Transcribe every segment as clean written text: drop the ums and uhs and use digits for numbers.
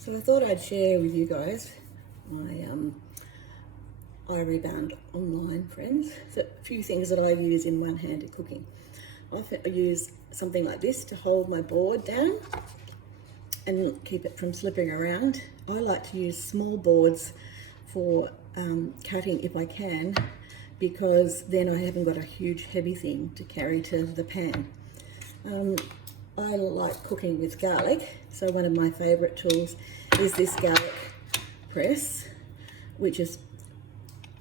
So I thought I'd share with you guys my iRebound online friends. So a few things that I use in one-handed cooking. I use something like this to hold my board down and keep it from slipping around. I like to use small boards for cutting if I can, because then I haven't got a huge heavy thing to carry to the pan. I like cooking with garlic, so one of my favourite tools is this garlic press, which is,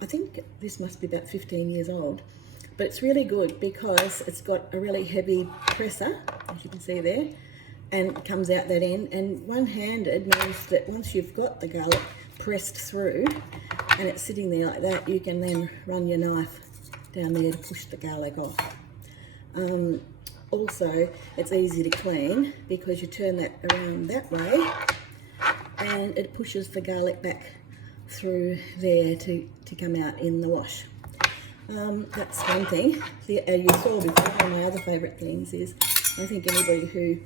I think this must be about 15 years old, but it's really good because it's got a really heavy presser, as you can see there, and it comes out that end, and one-handed means that once you've got the garlic pressed through and it's sitting there like that, you can then run your knife down there to push the garlic off. Also, it's easy to clean because you turn that around that way and it pushes the garlic back through there to come out in the wash. That's one thing. You saw before, one of my other favourite things is, I think anybody who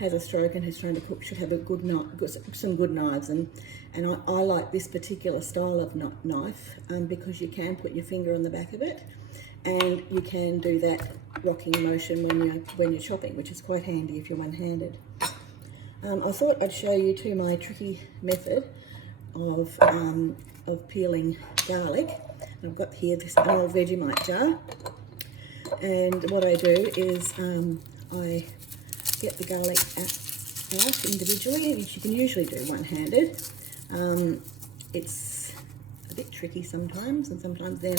has a stroke and who's trying to cook should have some good knives, and I like this particular style of knife because you can put your finger on the back of it and you can do that rocking motion when you're chopping, which is quite handy if you're one-handed. I thought I'd show you too my tricky method of peeling garlic. I've got here this old Vegemite jar, and what I do is I get the garlic out individually, which you can usually do one-handed. It's a bit tricky sometimes, and sometimes then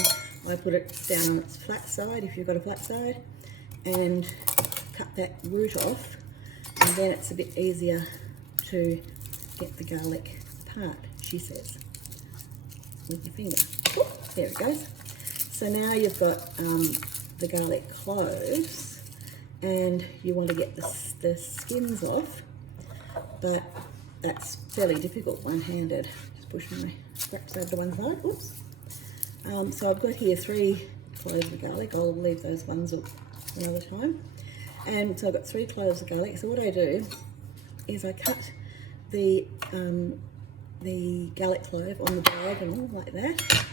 I put it down on its flat side, if you've got a flat side, and cut that root off, and then it's a bit easier to get the garlic apart, she says, with your finger. Ooh, there it goes. So now you've got the garlic cloves, and you want to get the skins off, but that's fairly difficult one-handed. Just push my scraps over to one side. Oops. So I've got here 3 cloves of garlic. I'll leave those ones up another time. And so I've got 3 cloves of garlic. So what I do is I cut the garlic clove on the diagonal like that,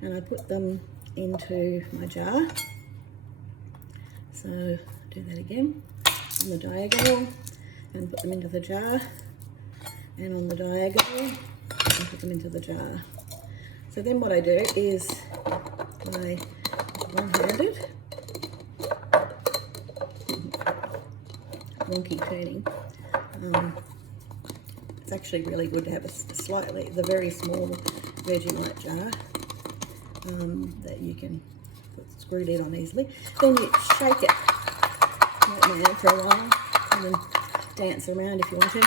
and I put them into my jar. So do that again on the diagonal and put them into the jar, and on the diagonal and put them into the jar. So then what I do is I one-handed, wonky turning. It's actually really good to have the very small Vegemite jar that you can put the screw lid on easily. Then you shake it right now for a while, and then dance around if you want to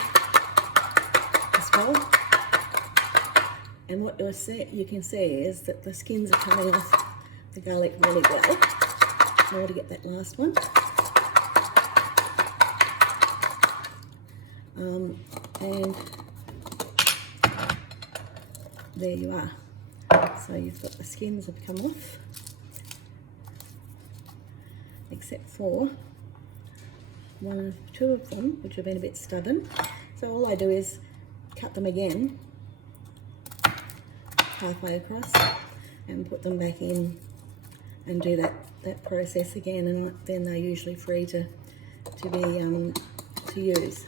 as well. And what you can see is that the skins are coming off the garlic really well. Now to get that last one. And there you are. So you've got the skins have come off, except for 2 of them, which have been a bit stubborn. So all I do is cut them again, halfway across, and put them back in and do that process again, and then they're usually free to use.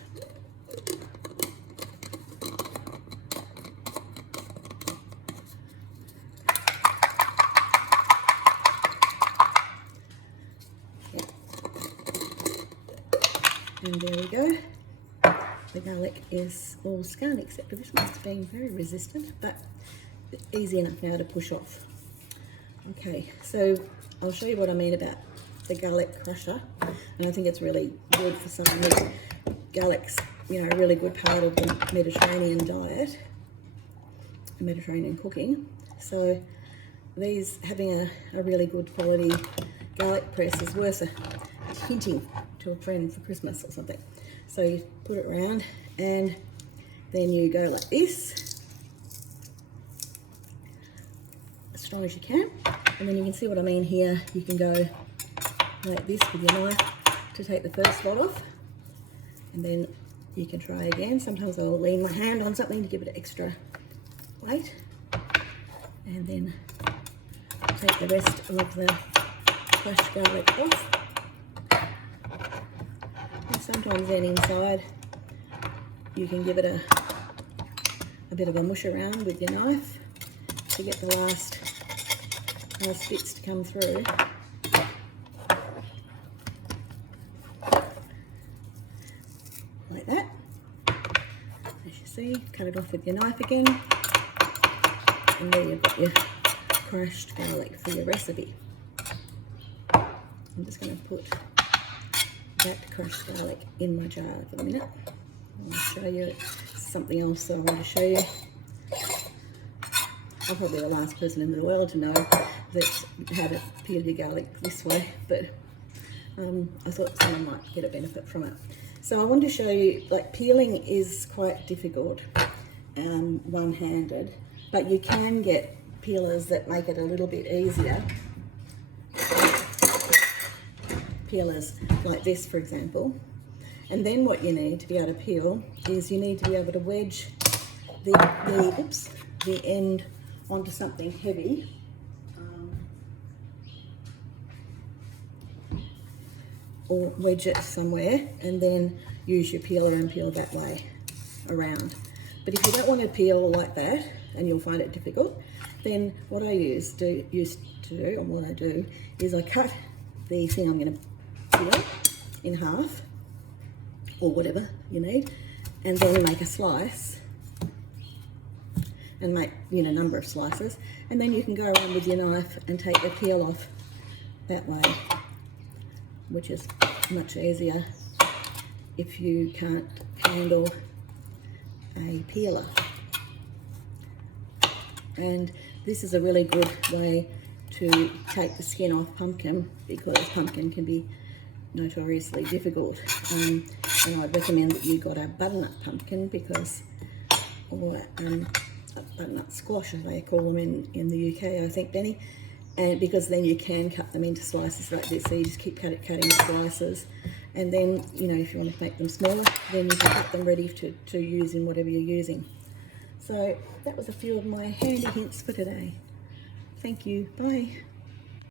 And there we go. The garlic is all scanned, except for this one's been very resistant, but easy enough now to push off. Okay, so I'll show you what I mean about the garlic crusher, and I think it's really good for someone who's garlic's, a really good part of the Mediterranean diet, Mediterranean cooking. So having a really good quality garlic press is worth hinting to a friend for Christmas or something. So you put it around, and then you go like this, as strong as you can, and then you can see what I mean here. You can go like this with your knife to take the first lot off, and then you can try again. Sometimes I'll lean my hand on something to give it extra weight, and then take the rest of the crushed garlic off. And sometimes then inside you can give it a bit of a mush around with your knife to get the last bits to come through. Like that. As you see, cut it off with your knife again. And there you've got your crushed garlic for your recipe. I'm just going to put that crushed garlic in my jar for a minute. I'll show you something else that I want to show you. I'm probably the last person in the world to know how to peel your garlic this way, but I thought someone might get a benefit from it. So I want to show you, like, peeling is quite difficult one-handed, but you can get peelers that make it a little bit easier. Peelers like this, for example. And then what you need to be able to peel is you need to be able to wedge the end onto something heavy. Or wedge it somewhere and then use your peeler and peel that way around. But if you don't want to peel like that, and you'll find it difficult, then what I used to do, or what I do, is I cut the thing I'm going to peel in half, or whatever you need, and then make a slice, and make, a number of slices, and then you can go around with your knife and take the peel off that way, which is much easier if you can't handle a peeler. And this is a really good way to take the skin off pumpkin, because pumpkin can be notoriously difficult. And I'd recommend that you got a butternut pumpkin, or butternut squash, as they call them in the UK, I think, Denny. And because then you can cut them into slices like this, so you just keep cutting slices, and then if you want to make them smaller, then you can cut them ready to use in whatever you're using. So that was a few of my handy hints for today. Thank you. Bye.